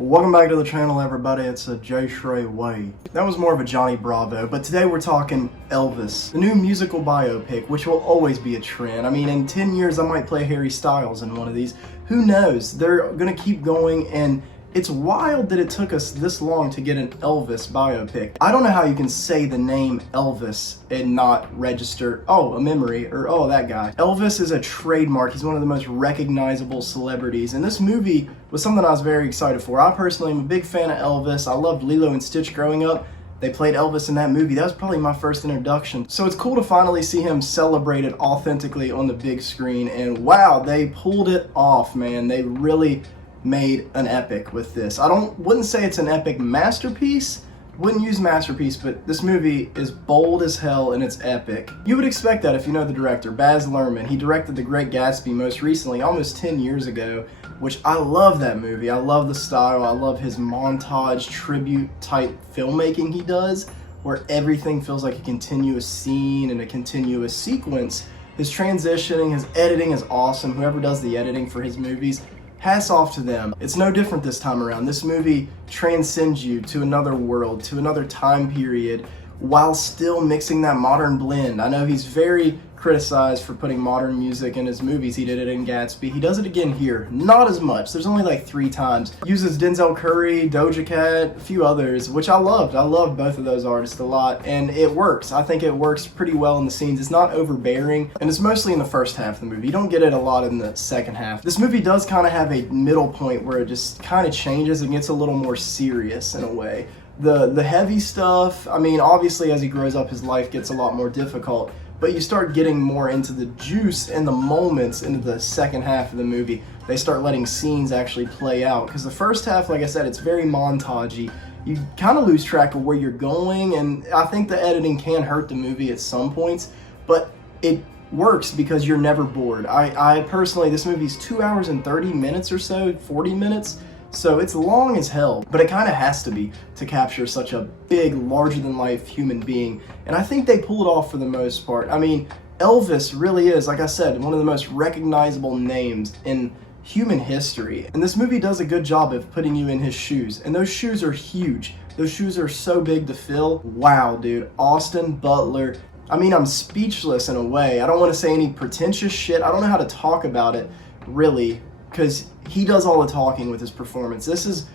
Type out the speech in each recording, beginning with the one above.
Welcome back to the channel, everybody. It's a Jay Shrey Way. That was more of a Johnny Bravo, but today we're talking Elvis, the new musical biopic, which will always be a trend. I mean, in 10 years, I might play Harry Styles in one of these. Who knows? They're gonna keep going, and it's wild that it took us this long to get an Elvis biopic. I don't know how you can say the name Elvis and not register, oh, a memory, or oh, that guy. Elvis is a trademark. He's one of the most recognizable celebrities, and this movie was something I was very excited for. I personally am a big fan of Elvis. I loved Lilo and Stitch growing up. They played Elvis in that movie. That was probably my first introduction. So it's cool to finally see him celebrated authentically on the big screen, and wow, they pulled it off, man. They really made an epic with this. Wouldn't say it's an epic masterpiece, wouldn't use masterpiece, but this movie is bold as hell and it's epic. You would expect that if you know the director, Baz Luhrmann. He directed The Great Gatsby most recently, almost 10 years ago, which I love that movie. I love the style. I love his montage tribute type filmmaking he does, where everything feels like a continuous scene and a continuous sequence. His transitioning, his editing is awesome. Whoever does the editing for his movies, hats off to them. It's no different this time around. This movie transcends you to another world, to another time period, while still mixing that modern blend. I know he's very criticized for putting modern music in his movies. He did it in Gatsby. He does it again here. Not as much. There's only like 3 times. Uses Denzel Curry, Doja Cat, a few others, which I loved. I loved both of those artists a lot, and it works. I think it works pretty well in the scenes. It's not overbearing, and it's mostly in the first half of the movie. You don't get it a lot in the second half. This movie does kind of have a middle point where it just kind of changes and gets a little more serious in a way. The heavy stuff, I mean, obviously as he grows up, his life gets a lot more difficult, but you start getting more into the juice and the moments into the second half of the movie. They start letting scenes actually play out, because the first half, like I said, it's very montagey. You kind of lose track of where you're going, and I think the editing can hurt the movie at some points, but it works because you're never bored. I personally, this movie's 2 hours and 30 minutes or so, 40 minutes, so it's long as hell, but it kind of has to be to capture such a big, larger-than-life human being, and I think they pull it off for the most part. I mean, Elvis really is, like I said, one of the most recognizable names in human history, and this movie does a good job of putting you in his shoes, and those shoes are huge. Those shoes are so big to fill. Wow, dude. Austin Butler. I mean, I'm speechless in a way. I don't want to say any pretentious shit. I don't know how to talk about it, really, because he does all the talking with his performance. This is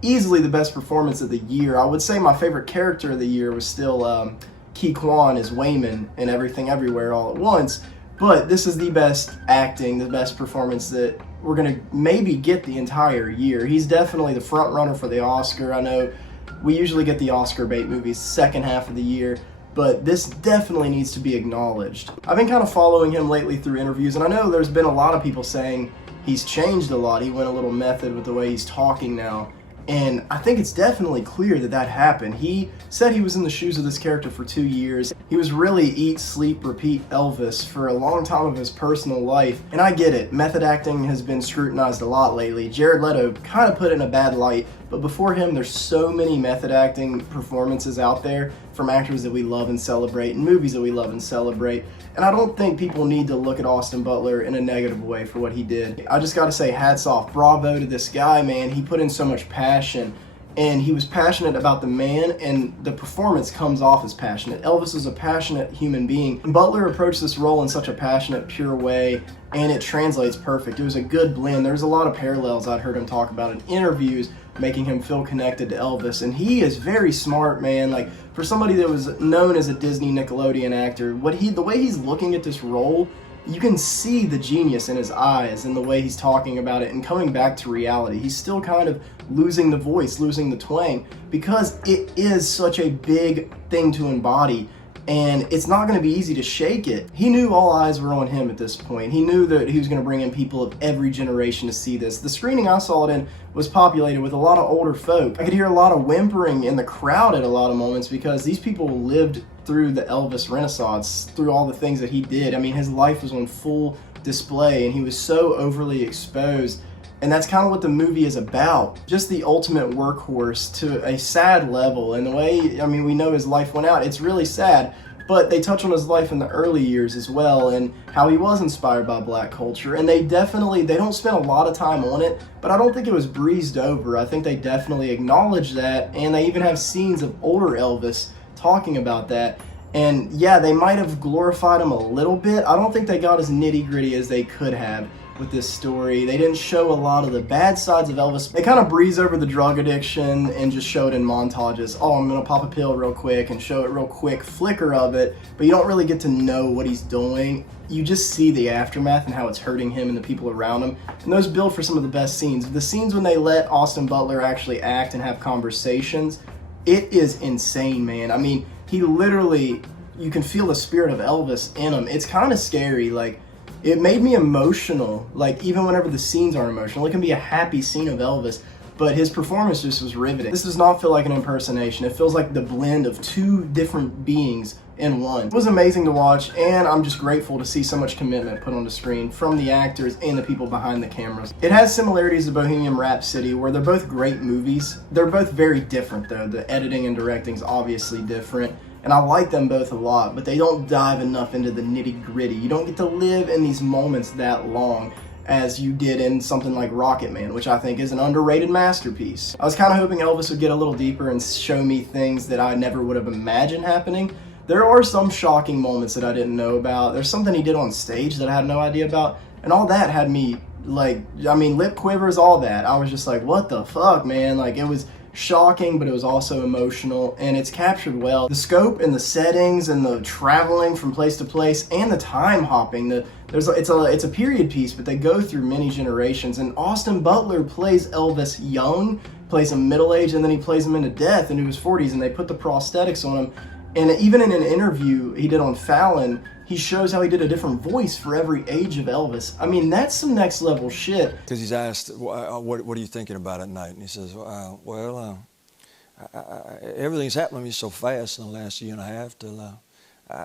easily the best performance of the year. I would say my favorite character of the year was still Ki Kwan as Wayman in Everything Everywhere All at Once, but this is the best acting, the best performance that we're going to maybe get the entire year. He's definitely the front runner for the Oscar. I know we usually get the Oscar bait movies second half of the year, but this definitely needs to be acknowledged. I've been kind of following him lately through interviews, and I know there's been a lot of people saying he's changed a lot. He went a little method with the way he's talking now. And I think it's definitely clear that that happened. He said he was in the shoes of this character for 2 years. He was really eat, sleep, repeat Elvis for a long time of his personal life. And I get it. Method acting has been scrutinized a lot lately. Jared Leto kind of put it in a bad light. But before him, there's so many method acting performances out there from actors that we love and celebrate and movies that we love and celebrate. And I don't think people need to look at Austin Butler in a negative way for what he did. I just gotta say hats off, bravo to this guy, man. He put in so much passion, and he was passionate about the man, and the performance comes off as passionate. Elvis is a passionate human being. Butler approached this role in such a passionate, pure way, and it translates perfect. It was a good blend. There's a lot of parallels I'd heard him talk about in interviews, making him feel connected to Elvis, and he is very smart, man. Like, for somebody that was known as a Disney Nickelodeon actor, the way he's looking at this role, you can see the genius in his eyes and the way he's talking about it and coming back to reality. He's still kind of losing the voice, losing the twang, because it is such a big thing to embody, and it's not going to be easy to shake it. He knew all eyes were on him at this point. He knew that he was going to bring in people of every generation to see this. The screening I saw it in was populated with a lot of older folk. I could hear a lot of whimpering in the crowd at a lot of moments, because these people lived through the Elvis Renaissance, through all the things that he did. I mean, his life was on full display, and he was so overly exposed. And that's kind of what the movie is about. Just the ultimate workhorse to a sad level. And the way, I mean, we know his life went out, it's really sad. but they touch on his life in the early years as well and how he was inspired by black culture. And they don't spend a lot of time on it, but I don't think it was breezed over. I think they definitely acknowledge that, and they even have scenes of older Elvis talking about that. And yeah, they might have glorified him a little bit. I don't think they got as nitty gritty as they could have with this story. They didn't show a lot of the bad sides of Elvis. They kind of breeze over the drug addiction and just show it in montages. Oh, I'm gonna pop a pill real quick and show it real quick flicker of it, but you don't really get to know what he's doing. You just see the aftermath and how it's hurting him and the people around him. And those build for some of the best scenes. The scenes when they let Austin Butler actually act and have conversations, it is insane, man. I mean, he literally, you can feel the spirit of Elvis in him. It's kind of scary. Like, it made me emotional, like even whenever the scenes are emotional. It can be a happy scene of Elvis, but his performance just was riveting. This does not feel like an impersonation. It feels like the blend of two different beings in one. It was amazing to watch, and I'm just grateful to see so much commitment put on the screen from the actors and the people behind the cameras. It has similarities to Bohemian Rhapsody, where they're both great movies. They're both very different though. The editing and directing is obviously different, and I like them both a lot, but they don't dive enough into the nitty gritty. You don't get to live in these moments that long as you did in something like Rocket Man, which I think is an underrated masterpiece. I was kind of hoping Elvis would get a little deeper and show me things that I never would have imagined happening. There are some shocking moments that I didn't know about. There's something he did on stage that I had no idea about, and all that had me like, I mean, lip quivers, all that. I was just like, what the fuck, man? Like, it was shocking, but it was also emotional, and it's captured well. The scope and the settings and the traveling from place to place and the time hopping, it's a period piece, but they go through many generations, and Austin Butler plays Elvis young, plays him middle-aged, and then he plays him into death into his 40s, and they put the prosthetics on him. And even in an interview he did on Fallon, he shows how he did a different voice for every age of Elvis. I mean, that's some next level shit. Because he's asked, what are you thinking about at night? And he says, everything's happening to me so fast in the last year and a half till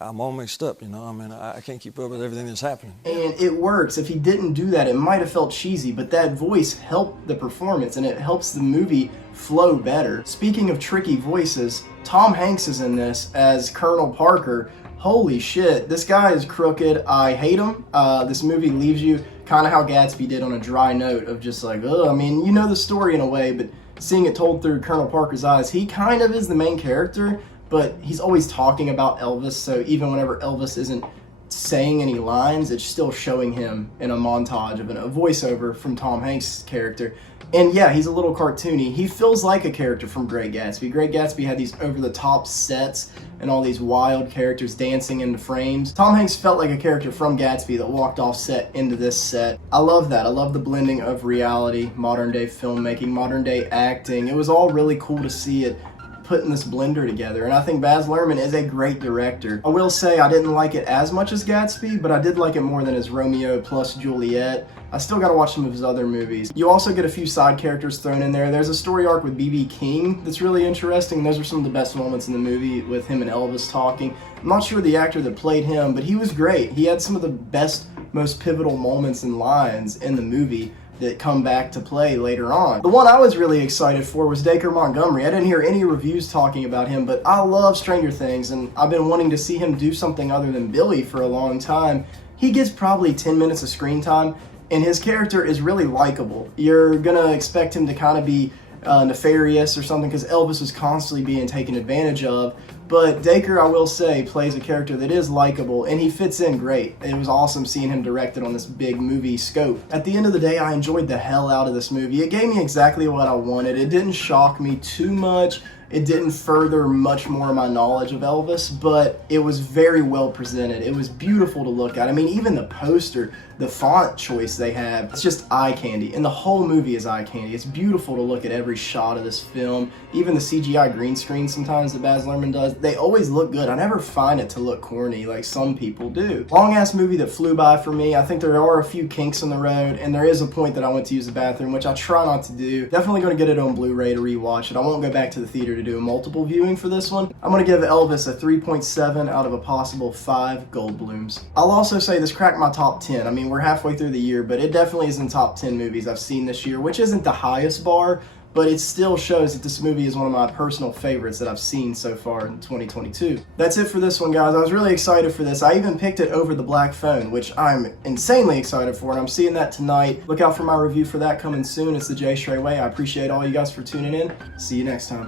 I'm all mixed up, you know. I mean, I can't keep up with everything that's happening. And it works. If he didn't do that, it might have felt cheesy, but that voice helped the performance, and it helps the movie flow better. Speaking of tricky voices, Tom Hanks is in this as Colonel Parker. Holy shit, this guy is crooked. I hate him. This movie leaves you kind of how Gatsby did, on a dry note of just like, ugh. I mean, you know the story in a way, but seeing it told through Colonel Parker's eyes, he kind of is the main character, but he's always talking about Elvis, so even whenever Elvis isn't saying any lines, it's still showing him in a montage of a voiceover from Tom Hanks' character. And yeah, he's a little cartoony. He feels like a character from Great Gatsby. Great Gatsby had these over-the-top sets and all these wild characters dancing into frames. Tom Hanks felt like a character from Gatsby that walked off set into this set. I love that. I love the blending of reality, modern-day filmmaking, modern-day acting. It was all really cool to see it putting this blender together, and I think Baz Luhrmann is a great director. I will say I didn't like it as much as Gatsby, but I did like it more than his Romeo plus Juliet. I still gotta watch some of his other movies. You also get a few side characters thrown in there. There's a story arc with B.B. King that's really interesting. Those are some of the best moments in the movie with him and Elvis talking. I'm not sure the actor that played him, but he was great. He had some of the best, most pivotal moments and lines in the movie that come back to play later on. The one I was really excited for was Dacre Montgomery. I didn't hear any reviews talking about him, but I love Stranger Things, and I've been wanting to see him do something other than Billy for a long time. He gets probably 10 minutes of screen time, and his character is really likable. You're gonna expect him to kind of be nefarious or something, because Elvis is constantly being taken advantage of, but Dacre, I will say, plays a character that is likable, and he fits in great. It was awesome seeing him directed on this big movie scope. At the end of the day, I enjoyed the hell out of this movie. It gave me exactly what I wanted. It didn't shock me too much. It didn't further much more of my knowledge of Elvis, but it was very well presented. It was beautiful to look at. I mean, even the poster, the font choice they have, it's just eye candy. And the whole movie is eye candy. It's beautiful to look at every shot of this film. Even the CGI green screen sometimes that Baz Luhrmann does, they always look good. I never find it to look corny like some people do. Long ass movie that flew by for me. I think there are a few kinks in the road, and there is a point that I went to use the bathroom, which I try not to do. Definitely going to get it on Blu-ray to rewatch it. I won't go back to the theater to do a multiple viewing for this one. I'm going to give Elvis a 3.7 out of a possible 5 Goldblums. I'll also say this cracked my top 10. I mean, we're halfway through the year, but it definitely is in top 10 movies I've seen this year, which isn't the highest bar, but it still shows that this movie is one of my personal favorites that I've seen so far in 2022. That's it for this one, guys. I was really excited for this. I even picked it over The Black Phone, which I'm insanely excited for, and I'm seeing that tonight. Look out for my review for that coming soon. It's the Jay Stray Way. I appreciate all you guys for tuning in. See you next time.